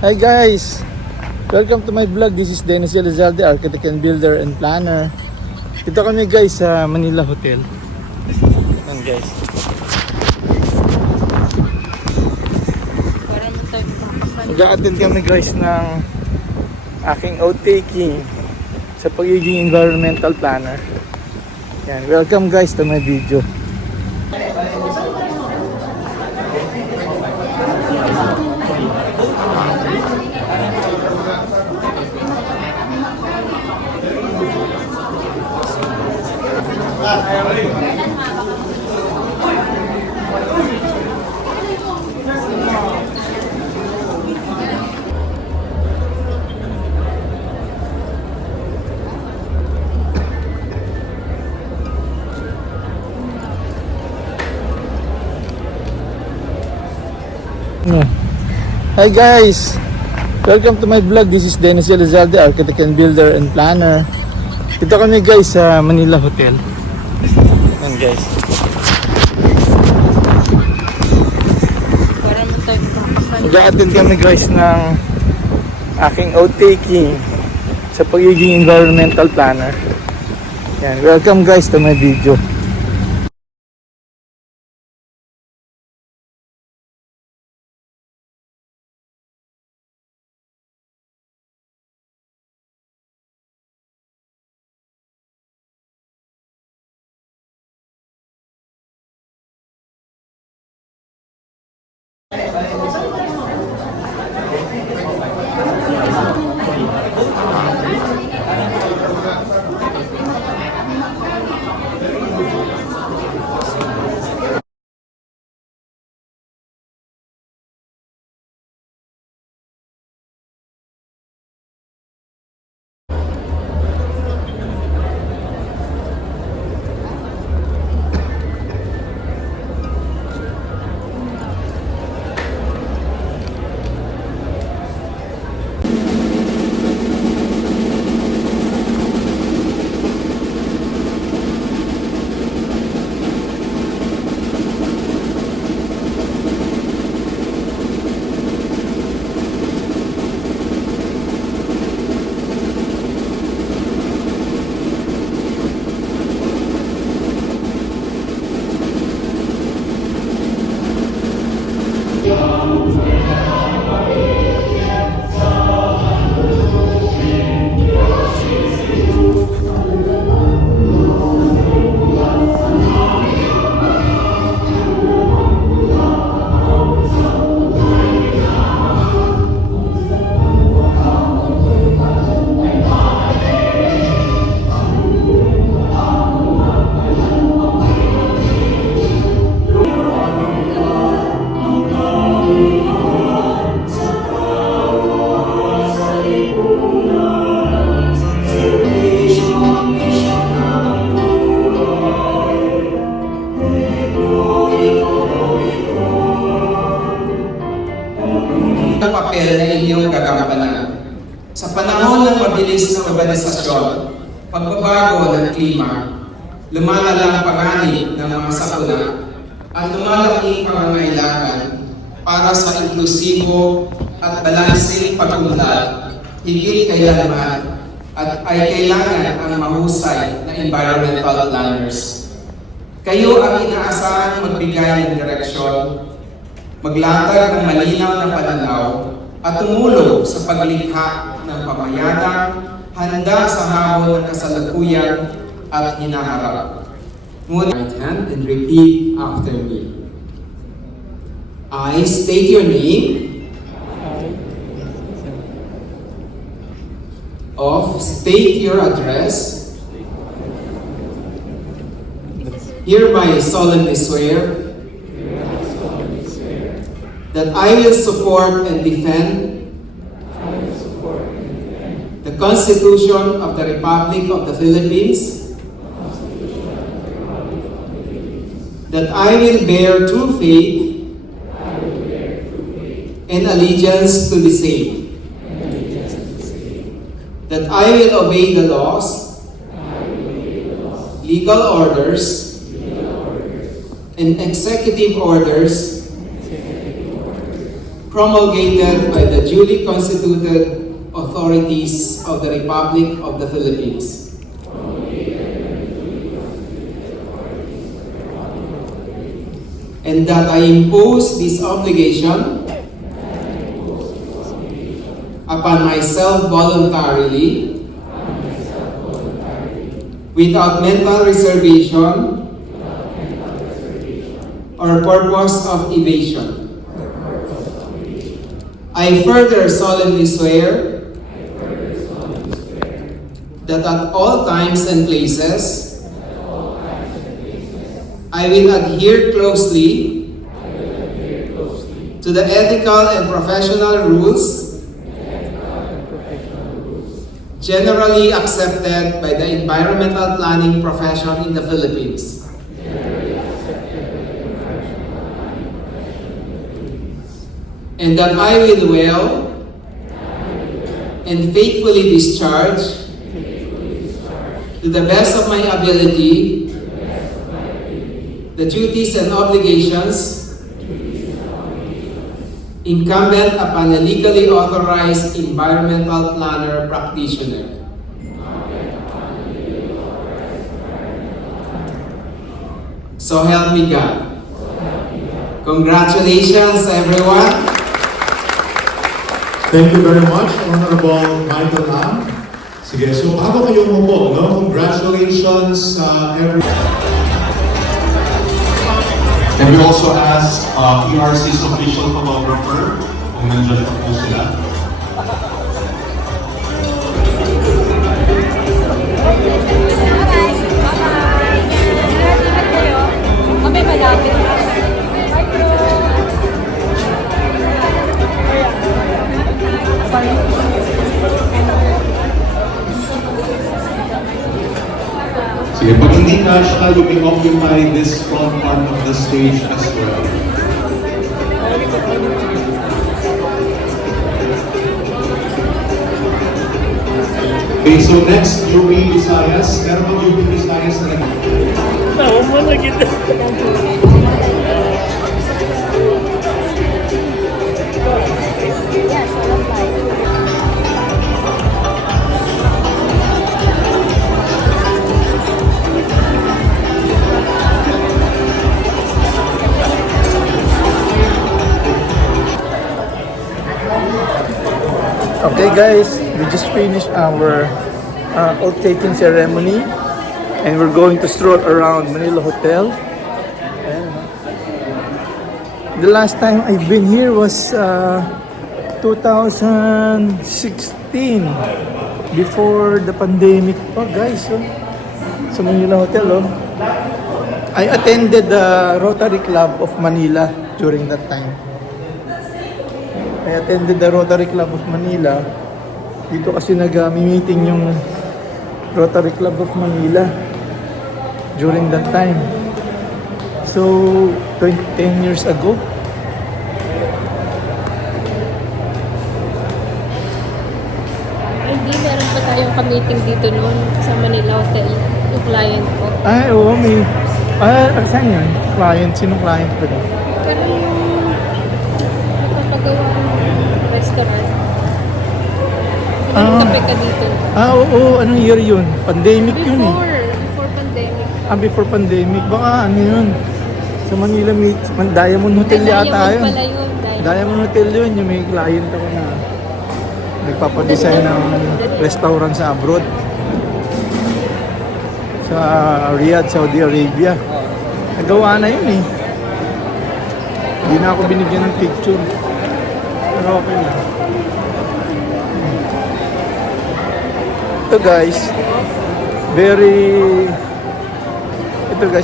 Hi guys! Welcome to my vlog. This is Dennis Elizalde, architect and builder and planner. Ito kami guys sa Manila Hotel. Ayan guys. Mag-a-attend kami guys ng aking outtaking sa pagiging environmental planner. Ayan. Welcome guys to my video. Yeah. Hi guys! Welcome to my vlog. This is Dennis Elizalde, architect and builder and planner. Ito kami guys sa Manila Hotel. Ayan guys. Mag-a-attend kami guys ng aking outtaking sa pagiging environmental planner. Ayan. Welcome guys to my video. Papel na inyong gagampanan. Sa panahon ng mabilis na urbanisasyon, pagbabago ng klima, lumalalang panganib ng mga sakuna, at lumalaking pangangailangan para sa inklusibo at balansing pag-unlad, higit kailanman at ay kailangan ang mahusay na environmental planners. Kayo ang inaasahang magbigay ng direksyon, maglatag ng malinaw na pananaw at tumulong sa paglikha ng pamayanang handa sa hamon ng kasalukuyan at hinaharap. Ngunit right hand and repeat after me. I state your name. State your address. Hereby solemnly swear that I will support and defend the Constitution of the Republic of the Philippines, that I will bear true faith and allegiance to the same, that I will obey the laws, legal orders, and executive orders promulgated by the duly constituted authorities of the Republic of the Philippines. And that I impose this obligation upon myself voluntarily, without mental reservation or purpose of evasion. I further solemnly swear that at all times and places, I will adhere closely to the ethical and professional rules generally accepted by the environmental planning profession in the Philippines. And that I will well and faithfully discharge to the best of my ability the duties and obligations incumbent upon a legally authorized environmental planner practitioner. So help me God. Congratulations, everyone. Thank you very much, Honorable Michael Lam. Sige, so bago kayo umupo, no? Congratulations, everyone. Can we also ask ERC's official photographer kung nandiyan pa po sila? Kami malapit na. Hi, bro! Sige, pag hindi kasha, you may occupy this front part of the stage as well. Okay, so next, UP Visayas. Meron bang UP Visayas na Yeah, solo flight. Okay guys, we just finished our oath-taking ceremony and we're going to stroll around Manila Hotel. Ayan. The last time I've been here was 2016, before the pandemic pa guys. Oh. Sa Manila Hotel. Oh. I attended the Rotary Club of Manila during that time. I attended the Rotary Club of Manila. Dito kasi nag-meeting yung Rotary Club of Manila during that time. So, 10 years ago. Ay, hindi, meron pa tayong ka-meeting dito noon sa Manila Hotel. Yung client ko. Ay, oo, may... saan yun? Client? Sino client ko ba? Parang yung napapagawa ng restaurant. Di ba nagkape ka dito? Oo, anong year yun? Pandemic yun eh. Before pandemic. Before pandemic. Baka ano yun? Sa Manila Meet, Diamond Hotel yata Diamond yun. pala yun. Diamond Hotel yun, yung may client ako na nagpapadesign ng restaurant sa abroad. Sa Riyadh, Saudi Arabia. Nagawa na yun eh. Hindi na ako binigyan ng picture. Pero okay lang. Ito guys,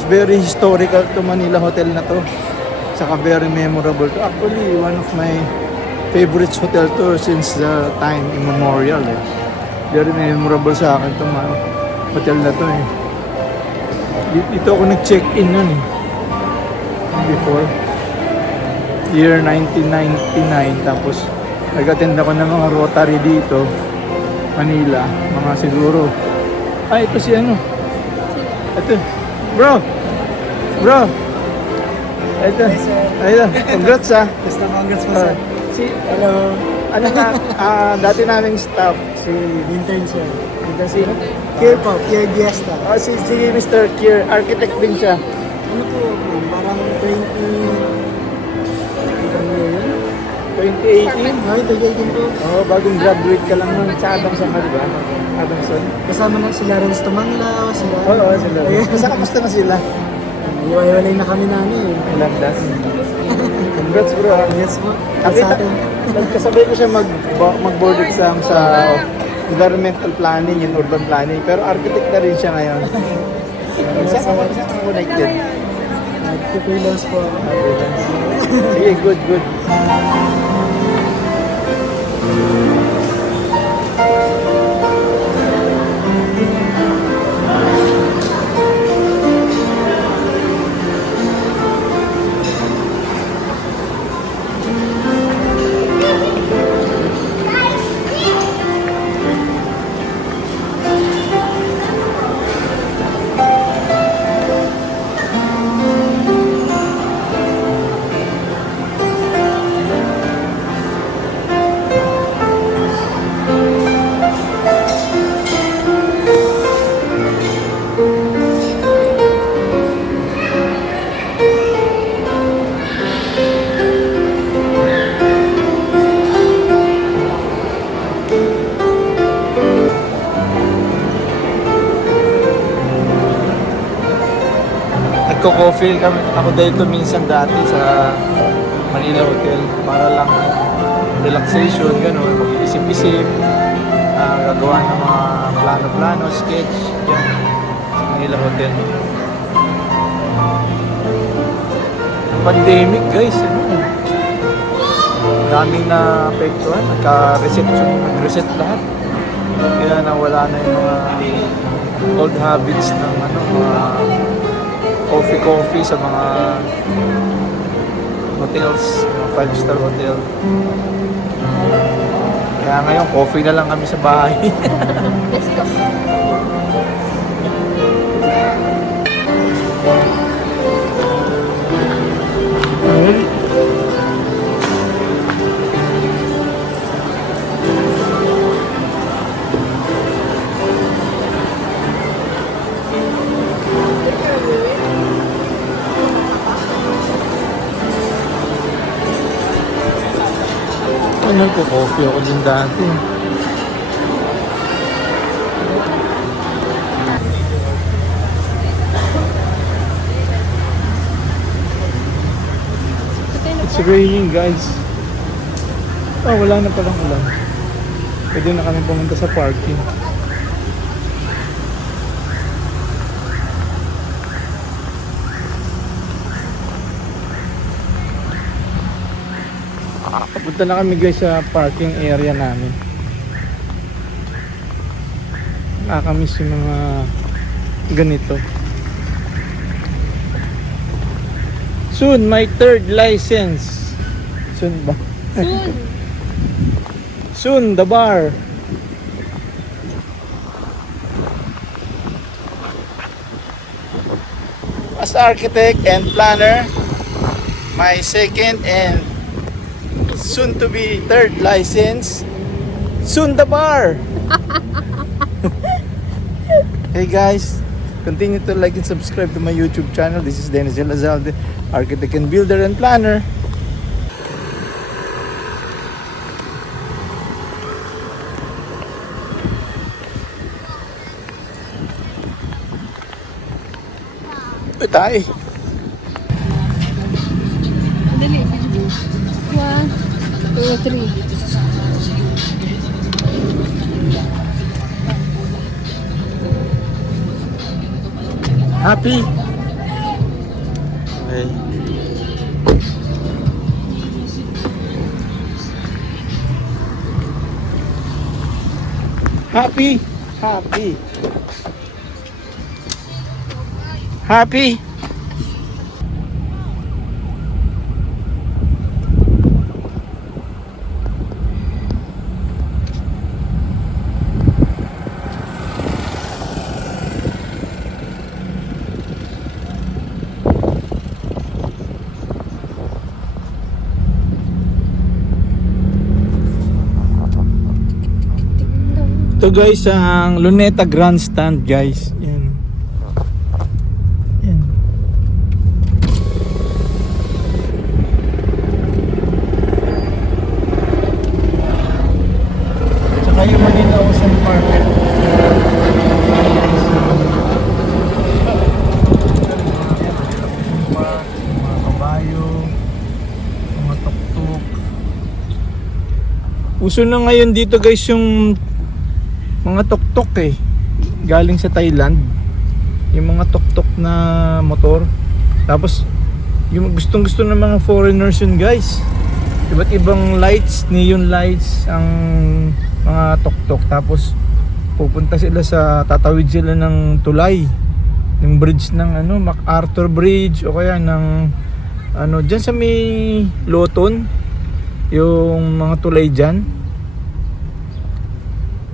very historical to Manila Hotel na to. Saka very memorable to. Actually, one of my favorite hotel to since the time immemorial. Eh. Very memorable sa akin to mga hotel na to eh. Dito ako nag-check-in nun eh. Before. Year 1999. Tapos, nag-attend ako ng mga Rotary dito. Manila. Mga siguro. Ay, ito si ano. Ito. Bro! Ito. Ayun. Congrats ah. Basta congrats po sir. Hello. Ano na, dati naming staff, si Intern sir. Intern sino? Kier po, Kier Giesta. Si Mr. Kier, architect din siya. Ano po, parang 2018. no, 2018 po. Oo, bagong graduate ka lang nun sa Adamson ka, di ba? Adamson. Kasama na sila Renz Tumanglao, sila. Oo, sila. Kasi kamusta na sila? Iwalay na kami na ano eh. Landas. Congrats bro. Congrats po. Nakita, Sa atin. nagkasabay ko siya mag-board exam sa environmental planning and urban planning. Pero architect na rin siya ngayon. Saan mo connected? Nagpo-freelance po ako. Sige, good, good. Nagko-coffee ako dito minsan dati sa Manila Hotel para lang relaxation, gano'n, mag-isip-isip, gagawa ng mga plano-plano, sketch, gano'n, sa Manila Hotel. Pandemic guys, ano, daming na apektuhan, nagka-reset lahat. Kaya nawala na yung mga old habits ng mga coffee sa mga hotels, 5-star hotel. Kaya ngayon, coffee na lang kami sa bahay. Let's go. Really? Ay, nagko-coffee ako dyan dati. It's raining guys. Wala na palang ulan. Pwede na kami pumunta sa parking. Punta na kami guys sa parking area namin. Nakakamiss yung mga ganito. Soon, my third license. Soon ba? Soon. Soon, the bar. As architect and planner, my second and soon to be third license. Soon the bar. Hey guys, continue to like and subscribe to my YouTube channel. This is Dennis Elazalde, architect and builder and planner. Uy, tayo. Dali, video mo. 1, 2, 3. Happy? Okay. Happy? Happy. Happy? Ito guys ang Luneta Grandstand guys. Yan. Yan. Tsaka yung Manila Ocean Park. Uso na ngayon dito guys yung mga tuk-tuk eh. Galing sa Thailand. Yung mga tuk-tuk na motor. Tapos yung gustong-gusto ng mga foreigners yun guys. Iba't ibang lights, neon lights ang mga tuk-tuk. Tapos pupunta sila tatawid sila ng tulay. Yung bridge ng MacArthur Bridge o kaya ng diyan sa may Loton. Yung mga tulay dyan,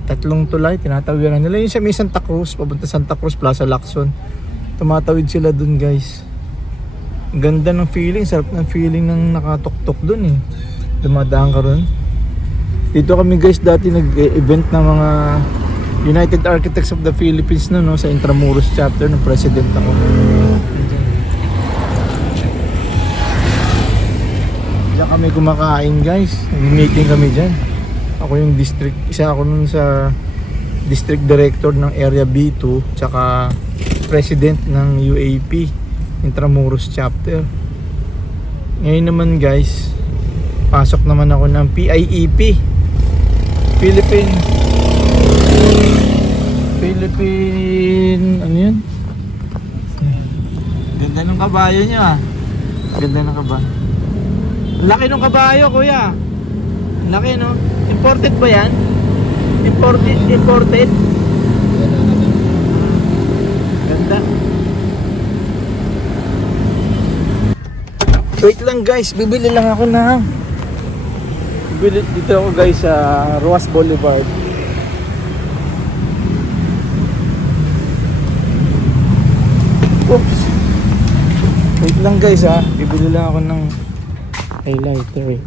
3 tulay, tinatawiran nila. Yung sa may Santa Cruz, papunta Santa Cruz, Plaza Lacson, tumatawid sila dun guys. Ganda ng feeling, sarap ng feeling ng nakatuktok dun eh. Dumadaan ka ron. Dito kami guys dati nag-event ng mga United Architects of the Philippines no, sa Intramuros chapter ng president ako. Andyan. Diyan kami kumakain guys. Meeting kami dyan. Ako yung isa ako nun sa district director ng Area B2 tsaka president ng UAP Intramuros chapter. Ngayon naman guys, pasok naman ako ng PIEP Philippine ano yun? Ganda ng kabayo niya ah. Ganda ng kabayo. Laki ng kabayo kuya. Laki no? Imported ba yan? Imported? Ganda. Wait lang guys, bibili lang ako bibili dito ako guys sa Ruas Boulevard. Oops. Wait lang guys bibili lang ako ng highlighter eh.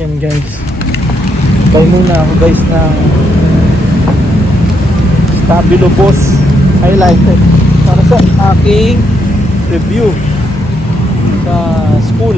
Yan guys. Try muna ako guys ng Stabilo Boss highlighter para sa aking review sa school.